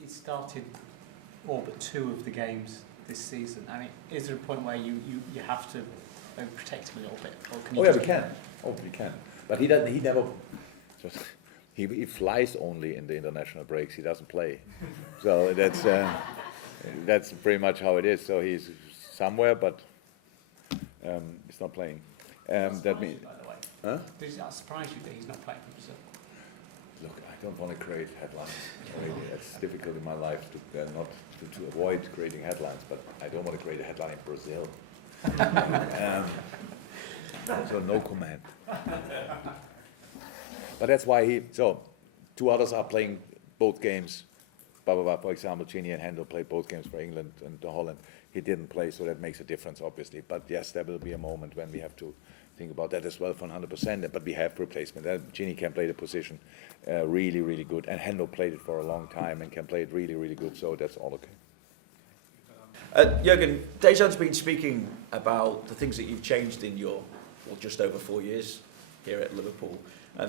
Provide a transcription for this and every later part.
He's started all but 2 of the games this season. I mean, is there a point where you have to protect him a little bit? Or can you we can. Oh, we can. But he never. He flies only in the international breaks. He doesn't play. So that's pretty much how it is. So he's somewhere, but he's not playing. That means. By the way, huh? Does that surprise you that he's not playing for Brazil? Look, I don't want to create headlines. Really, it's difficult in my life to avoid creating headlines, but I don't want to create a headline in Brazil. So no comment. But that's why so 2 others are playing both games. For example, Gini and Handel played both games for England and Holland. He didn't play, so that makes a difference, obviously. But yes, there will be a moment when we have to think about that as well for 100%. But we have replacement. Gini can play the position really, really good. And Handel played it for a long time and can play it really, really good. So that's all okay. Jurgen, Dejan's been speaking about the things that you've changed in your just over 4 years here at Liverpool.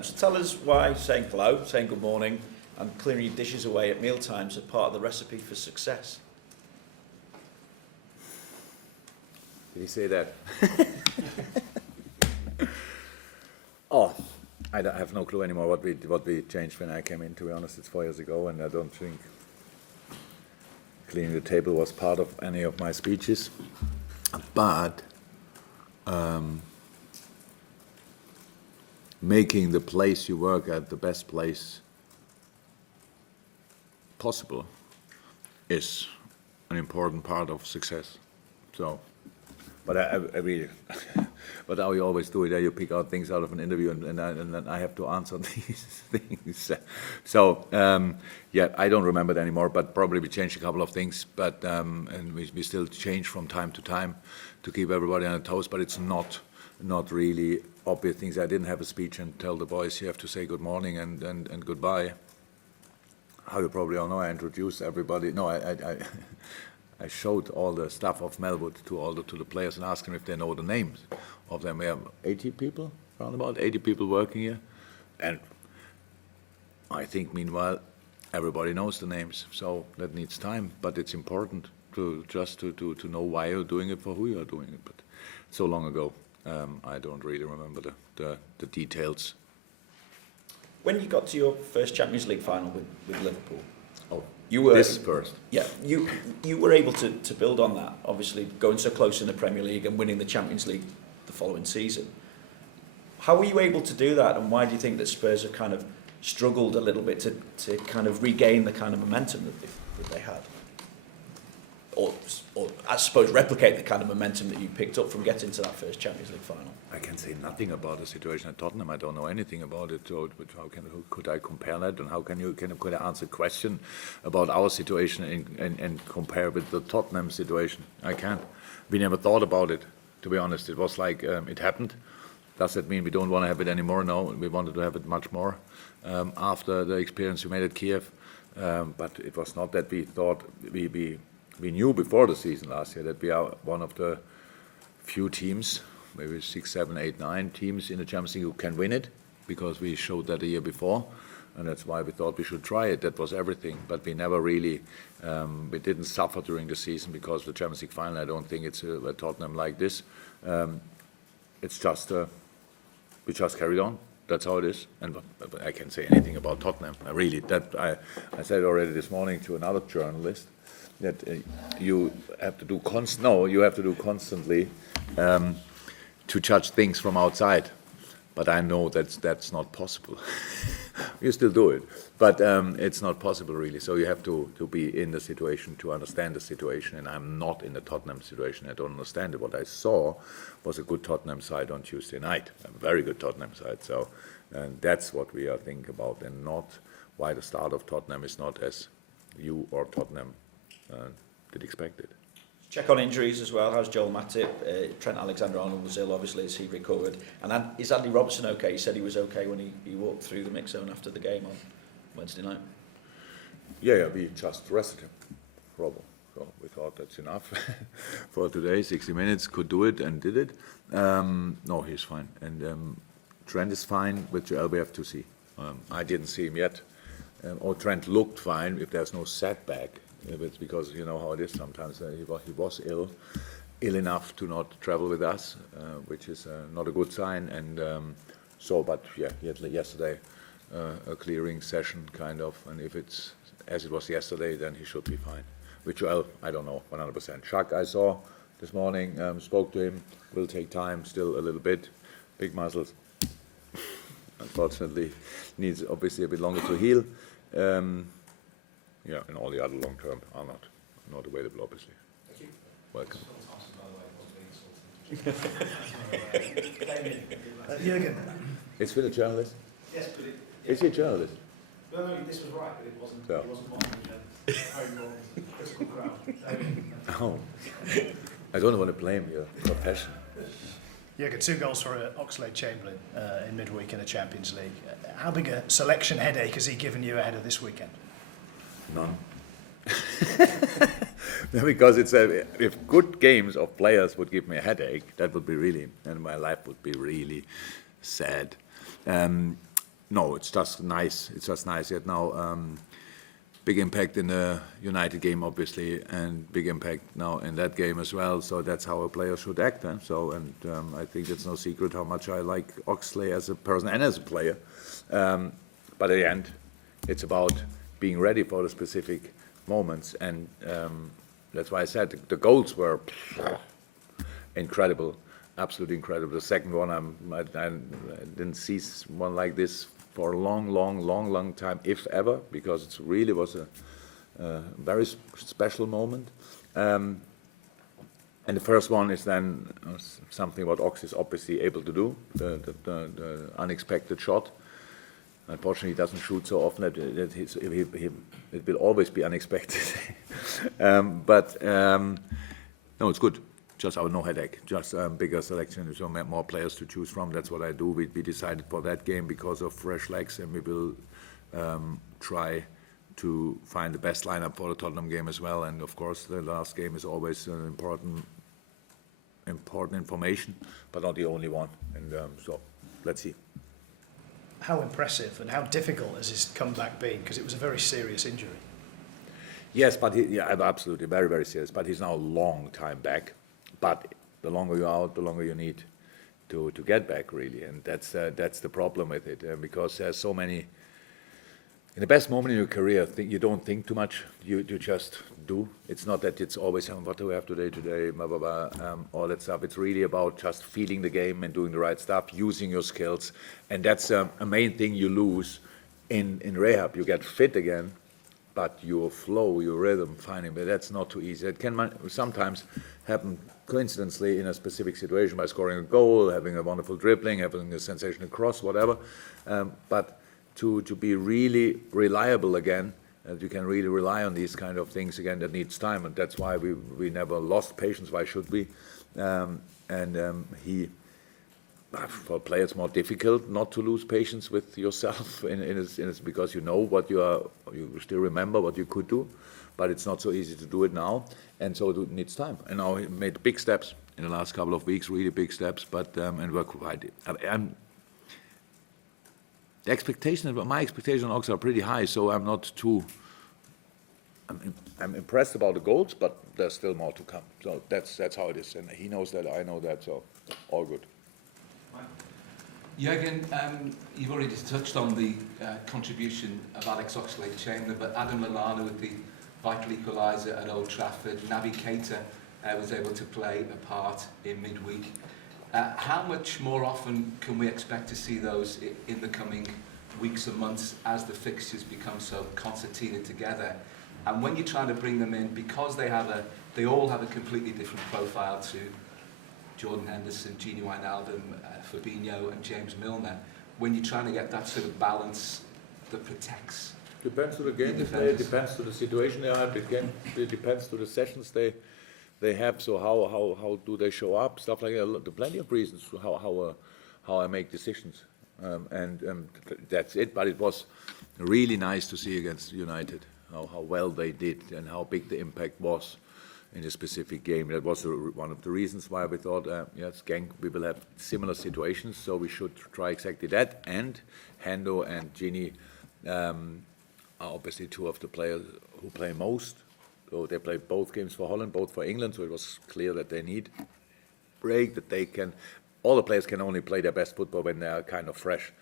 So tell us why saying hello, saying good morning, and clearing your dishes away at mealtimes are part of the recipe for success. Did he say that? Oh, I have no clue anymore what we changed when I came in. To be honest, it's 4 years ago, and I don't think cleaning the table was part of any of my speeches. But making the place you work at the best place possible is an important part of success. So, but I really, but how you always do it, you pick out things out of an interview, and then I have to answer these things. So, yeah, I don't remember it anymore, but probably we changed a couple of things, but and we still change from time to time to keep everybody on their toes, but it's not really obvious things. I didn't have a speech and tell the boys you have to say good morning and goodbye. How you probably all know, I introduced everybody. No, I showed all the stuff of Melwood to the players and asked them if they know the names of them. We have 80 people, around about 80 people working here, and I think meanwhile everybody knows the names. So that needs time, but it's important to know why you're doing it, for who you're doing it. But so long ago, I don't really remember the details. When you got to your first Champions League final with Liverpool, you were this first. Yeah, you were able to build on that. Obviously, going so close in the Premier League and winning the Champions League the following season. How were you able to do that, and why do you think that Spurs have kind of struggled a little bit to kind of regain the kind of momentum that they had? Or I suppose replicate the kind of momentum that you picked up from getting to that first Champions League final? I can say nothing about the situation at Tottenham. I don't know anything about it. So, but how could I compare that? And how could I answer a question about our situation and compare with the Tottenham situation? I can't. We never thought about it, to be honest. It was like it happened. Does that mean we don't want to have it anymore? No, we wanted to have it much more after the experience we made at Kiev. But it was not that we thought we knew before the season last year that we are one of the few teams, maybe 6, 7, 8, 9 teams in the Champions League who can win it, because we showed that the year before, and that's why we thought we should try it. That was everything, but we never really, we didn't suffer during the season because of the Champions League final. I don't think it's a Tottenham like this. It's just, we just carried on. That's how it is, and I can't say anything about Tottenham. I said already this morning to another journalist that you have to do constantly to judge things from outside, but I know that's not possible. You still do it, but it's not possible really. So you have to be in the situation to understand the situation, and I'm not in the Tottenham situation. I don't understand it. What I saw was a good Tottenham side on Tuesday night, a very good Tottenham side. So, and that's what we are thinking about, and not why the start of Tottenham is not as you or Tottenham did expect it. Check on injuries as well. How's Joel Matip? Trent Alexander-Arnold was ill, obviously, as he recovered. And is Andy Robertson okay? He said he was okay when he walked through the mix zone after the game on Wednesday night. Yeah, we just rested him, Robbo. So we thought that's enough for today. 60 minutes, could do it, and did it. No, he's fine. And Trent is fine. With Joel, we have to see. I didn't see him yet. or Trent looked fine if there's no setback. If it's because you know how it is sometimes. He was ill enough to not travel with us, which is not a good sign. And but yeah, he had yesterday a clearing session kind of, and if it's as it was yesterday, then he should be fine. Which I don't know 100%. Shaq I saw this morning, spoke to him. Will take time, still a little bit. Big muscles. Unfortunately, needs obviously a bit longer to heal. Yeah, and all the other long term are not available, obviously. Thank you. Welcome. Jurgen. Is Phil a journalist? Yes, but Is he a journalist? no, this was right, but it wasn't. Yeah. It wasn't one very long, critical crowd. Oh, I don't want to blame your profession. Jurgen, 2 goals for Oxlade-Chamberlain in midweek in the Champions League. How big a selection headache has he given you ahead of this weekend? None. Because if good games of players would give me a headache, that would be really, and my life would be really sad. No, it's just nice. It's just nice. Yet now, big impact in the United game, obviously, and big impact now in that game as well. So that's how a player should act. So, and I think it's no secret how much I like Oxlade as a person and as a player. But at the end, it's about being ready for the specific moments, and that's why I said the goals were incredible, absolutely incredible. The second one, I didn't see one like this for a long time, if ever, because it really was a very special moment. And the first one is then something what Ox is obviously able to do, the unexpected shot. Unfortunately, he doesn't shoot so often that it will always be unexpected. But no, it's good. Just no headache. Just bigger selection, so more players to choose from. That's what I do. We decided for that game because of fresh legs, and we will try to find the best lineup for the Tottenham game as well. And of course, the last game is always an important information, but not the only one. And so let's see. How impressive and how difficult has his comeback been? Because it was a very serious injury. Yes, but absolutely, very, very serious. But he's now a long time back. But the longer you're out, the longer you need to get back, really. And that's the problem with it, because there's so many. In the best moment in your career, you don't think too much. You just do. It's not that it's always what do we have today, blah, blah, blah, all that stuff. It's really about just feeling the game and doing the right stuff, using your skills, and that's a main thing you lose in rehab. You get fit again, but your flow, your rhythm, finding, but that's not too easy. It can sometimes happen coincidentally in a specific situation by scoring a goal, having a wonderful dribbling, having a sensational cross, whatever. But to be really reliable again, you can really rely on these kind of things again, that needs time, and that's why we never lost patience. Why should we? For players, it's more difficult not to lose patience with yourself, because you know what you still remember what you could do, but it's not so easy to do it now, and so it needs time. And now he made big steps in the last couple of weeks, really big steps, but and we're quite. The expectations, my expectations on Ox are pretty high, so I'm not too. I'm impressed about the goals, but there's still more to come. So that's how it is, and he knows that, I know that, so all good. Jurgen, you've already touched on the contribution of Alex Oxlade-Chamberlain, but Adam Lallana with the vital equaliser at Old Trafford. Naby Keita was able to play a part in midweek. How much more often can we expect to see those in the coming weeks and months as the fixtures become so concertinaed together? And when you're trying to bring them in, because they all have a completely different profile to Jordan Henderson, Gini Wijnaldum, Fabinho and James Milner, when you're trying to get that sort of balance that protects. Depends to the game they play, it depends to the situation they are, it depends to the sessions they have, so how do they show up, stuff like that. There are plenty of reasons for how I make decisions, and that's it. But it was really nice to see against United how well they did and how big the impact was in a specific game. That was one of the reasons why we thought, yes, Genk, we will have similar situations, so we should try exactly that. And Hendo and Gini are obviously two of the players who play most. So they played both games for Holland, both for England, so it was clear that they need break, that they can, all the players can only play their best football when they are kind of fresh.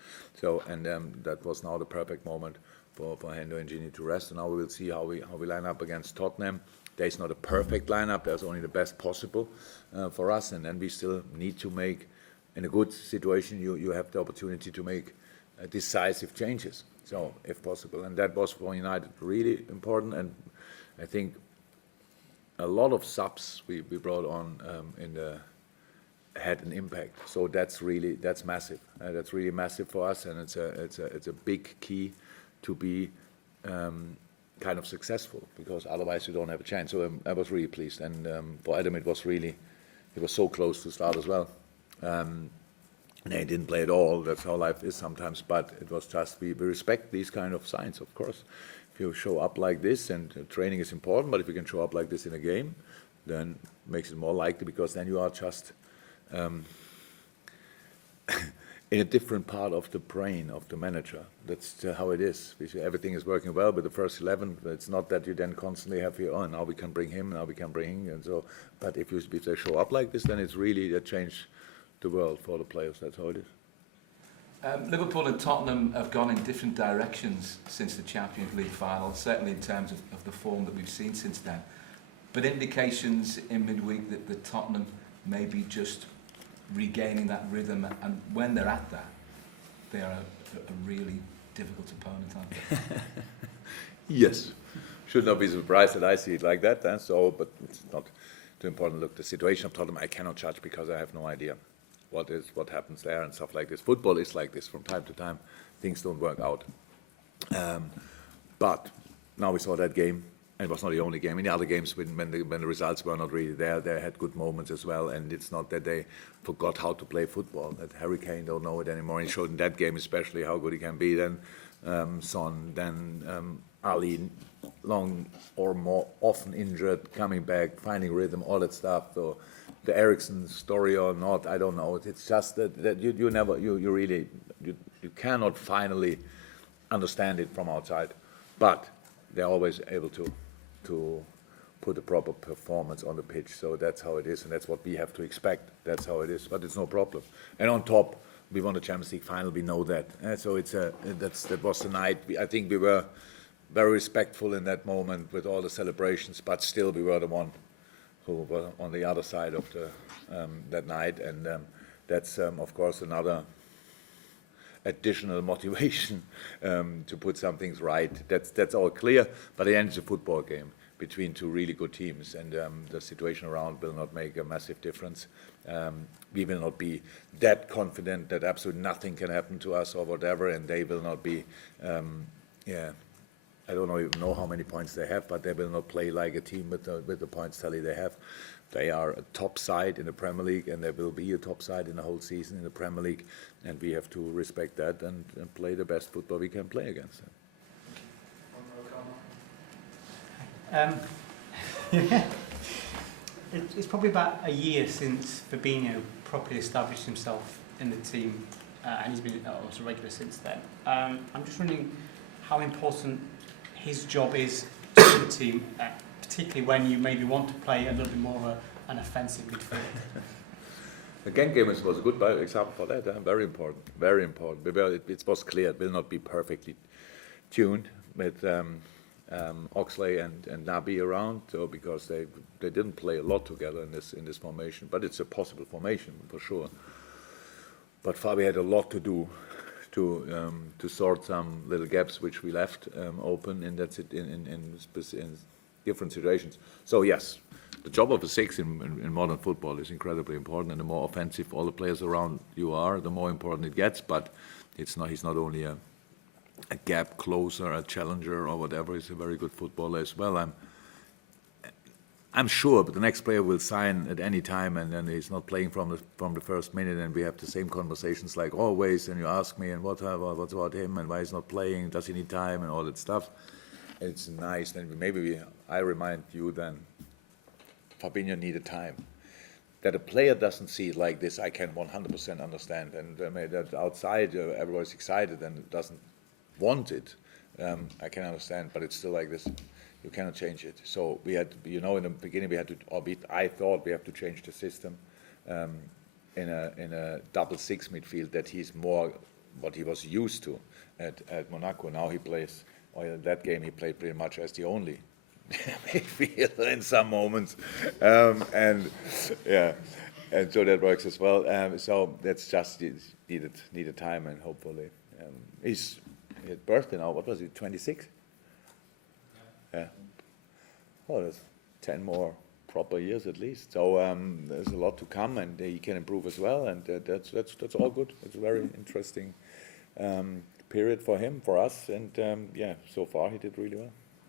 So, and that was now the perfect moment for Hendo and Gini to rest. And now we will see how we line up against Tottenham. There's not a perfect lineup, there's only the best possible for us, and then we still need to make, in a good situation, you have the opportunity to make decisive changes, so if possible. And that was for United really important, and I think a lot of subs we brought on had an impact. So that's massive. That's really massive for us, and it's a big key to be kind of successful, because otherwise you don't have a chance. So I was really pleased, and for Adam it was so close to start as well. And he didn't play at all. That's how life is sometimes. But it was just we respect these kind of signs, of course. If you show up like this, and training is important, but if you can show up like this in a game, then it makes it more likely, because then you are just in a different part of the brain of the manager. That's how it is. Everything is working well with the first 11. It's not that you then constantly have here, oh, now we can bring him, now we can bring him, and so. But if they show up like this, then it's really that change the world for the players. That's how it is. Liverpool and Tottenham have gone in different directions since the Champions League final, certainly in terms of the form that we've seen since then. But indications in midweek that the Tottenham may be just regaining that rhythm, and when they're at that, they are a really difficult opponent, aren't they? Yes. Should not be surprised that I see it like that. So, but it's not too important. Look, the situation of Tottenham I cannot judge, because I have no idea what happens there and stuff like this. Football is like this from time to time. Things don't work out. But now we saw that game, and it was not the only game. In the other games, when the results were not really there, they had good moments as well. And it's not that they forgot how to play football. That Harry Kane don't know it anymore. He showed in that game especially how good he can be. Then Son, then Ali, long or more often injured, coming back, finding rhythm, all that stuff. So the Eriksen story or not, I don't know. It's just that you really cannot finally understand it from outside, but they're always able to put a proper performance on the pitch. So that's how it is, and that's what we have to expect. That's how it is, but it's no problem. And on top, we won the Champions League final. We know that, so that was the night. I think we were very respectful in that moment with all the celebrations, but still we were the one who were on the other side of that night, and that's of course another additional motivation to put some things right. That's all clear, but the end is a football game between two really good teams, and the situation around will not make a massive difference. We will not be that confident that absolutely nothing can happen to us or whatever, and they will not be. I don't even know how many points they have, but they will not play like a team with the points tally they have. They are a top side in the Premier League, and they will be a top side in the whole season in the Premier League, and we have to respect that and play the best football we can play against them. It's probably about a year since Fabinho properly established himself in the team, and he's been also regular since then. I'm just wondering how important his job is to the team, particularly when you maybe want to play a little bit more of an offensive midfield. The Genk game was a good example for that. Very important, very important. It was clear it will not be perfectly tuned with Oxlade and Naby around, so because they didn't play a lot together in this formation. But it's a possible formation for sure. But Fabi had a lot to do to sort some little gaps which we left open in different situations. So yes, the job of a six in modern football is incredibly important, and the more offensive all the players around you are, the more important it gets. But he's not only a gap closer, a challenger or whatever. He's a very good footballer as well. I'm sure, but the next player will sign at any time, and then he's not playing from the first minute, and we have the same conversations like always. And you ask me, and what's about him, and why he's not playing? Does he need time, and all that stuff? It's nice. And I remind you then, Fabinho needed time. That a player doesn't see it like this, I can 100% understand. And that outside everybody's excited and doesn't want it. I can understand, but it's still like this. You cannot change it. So we had, in the beginning we had to, I thought we have to change the system in a double six midfield that he's more what he was used to at Monaco. Now he plays, or in that game he played pretty much as the only midfielder in some moments, and so that works as well. So that's just needed time, and hopefully he's his birthday now. What was it? 26. Yeah. Oh, that's 10 more proper years at least. So there's a lot to come, and he can improve as well. And that's all good. It's a very interesting period for him, for us, and so far he did really well.